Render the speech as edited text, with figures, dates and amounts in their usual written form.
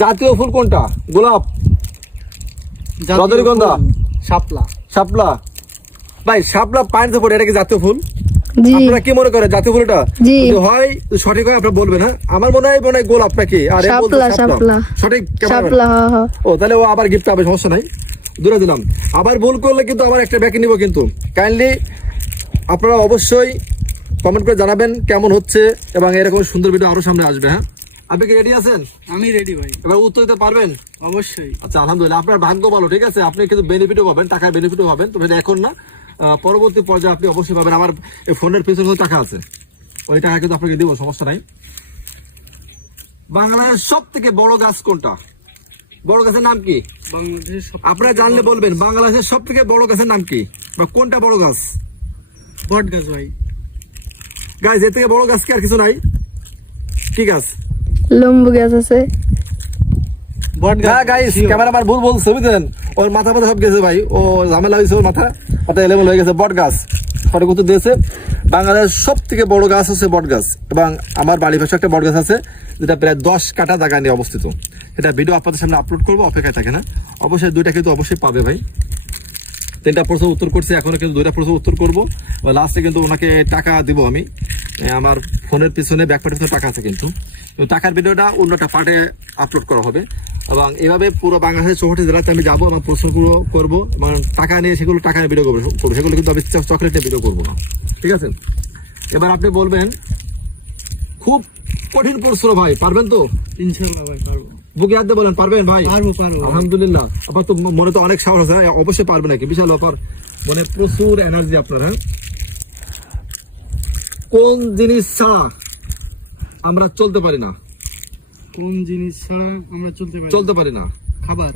জাতীয় ফুল কোনটা? গোলাপ, রজনীগন্ধা, শাপলা। শাপলা। ভাই শাপলা পানিতে পড়ে, এটা কি জাতীয় ফুল? জি আপনারা কি মনে করেন জাতীয় ফুলটা? জি। যদি হয় সঠিক হয় আপনারা বলবেন। হ্যাঁ, আমার মনে হয় গোলাপ নাকি? আর শাপলা, শাপলা। সঠিক শাপলা, হ্যাঁ হ্যাঁ। ও তাহলে ও আবার গিফট পাবে, সমস্যা নাই, দূরে দিলাম। আবার ভুল করলে কিন্তু আবার একটা ব্যাকি নিব কিন্তু। কাইন্ডলি আপনারা অবশ্যই কমেন্ট করে জানাবেন কেমন হচ্ছে, এবং এরকম সুন্দর ভিডিও আরো সামনে আসবে। হ্যাঁ, আপনি কি রেডি আছেন? আমি রেডি ভাই। এবার উত্তর দিতে পারবেন? অবশ্যই। আচ্ছা, আলহামদুলিল্লাহ, আপনার ভাগ্য ভালো। ঠিক আছে, আপনি কিন্তু বেনিফিটও পাবেন, টাকার বেনিফিটও পাবেন। তবে এখন না, পরবর্তী পর্যায়ে আপনি অবশ্যই পাবেন। আমার ফোনের পিছনে টাকা আছে, ওই টাকা কিন্তু আপনাকে দিব, সমস্যা নাই। বাংলাদেশের সব থেকে বড় গাছ কোনটা? বড় গাছের নাম কি? বাংলাদেশের সব আপনারা জানলে বলবেন, বাংলাদেশের সব থেকে বড় গাছের নাম কি, বা কোনটা বড় গাছ? বট গাছ ভাই। গাছ এর থেকে বড় গাছ কি আর কিছু নাই? কি গাছ? লম্বু গাছ আছে। বট না গাছ। গাইস, ক্যামেরাম্যান ভুল বলছে, বুঝলেন? ওর মাথা মাথা সব গেছে ভাই, ও ঝামেলা হয়েছে, ওর মাথা এলেমেল হয়ে গেছে। বট গাছ সঠিক উত্তর দিয়েছে। বাংলাদেশের সব থেকে বড় গাছ হচ্ছে বট গাছ, এবং আমার বাড়ির পাশে একটা বট গাছ আছে, যেটা প্রায় 10 কাঠা জায়গা নিয়ে অবস্থিত। এটা ভিডিও আপনাদের সামনে আপলোড করবো, অপেক্ষায় থাকে না। অবশ্যই দুইটা কিন্তু অবশ্যই পাবে ভাই। 3টা প্রশ্ন উত্তর করছে, এখনো কিন্তু 2টা প্রশ্ন উত্তর করবো। লাস্টে কিন্তু ওনাকে টাকা দিব আমি। আমার ফোনের পিছনে ব্যাকপার্টের পিছনে টাকা আছে, কিন্তু টাকার ভিডিওটা অন্য একটা পার্টে আপলোড করা হবে। এবং এভাবে পুরো বাংলাদেশের 64 জেলাতে আমি যাবো, আমার প্রশ্নগুলো করবো, মানে টাকা নিয়ে সেগুলো টাকা নিয়ে ভিডিও করবো। সেগুলো কিন্তু আমি চকলেট নিয়ে ভিডিও করবো না, ঠিক আছে? এবার আপনি বলবেন, খুব কঠিন প্রশ্ন ভাই, পারবেন তো? ইনশাআল্লাহ ভাই পারবো। বুকে হাত দিয়ে বলেন, পারবেন ভাই? পারবো। আলহামদুলিল্লাহ। আবার তো মনে তো অনেক সাহস আছে, অবশ্যই পারবে নাকি? বিশাল ব্যাপার, মানে প্রচুর এনার্জি আপনার। হ্যাঁ, কোন জিনিস ছাড়া আমরা চলতে পারি না? কোন জিনিস ছাড়া আমরা চলতে পারি? চলতে পারি না। খাবার।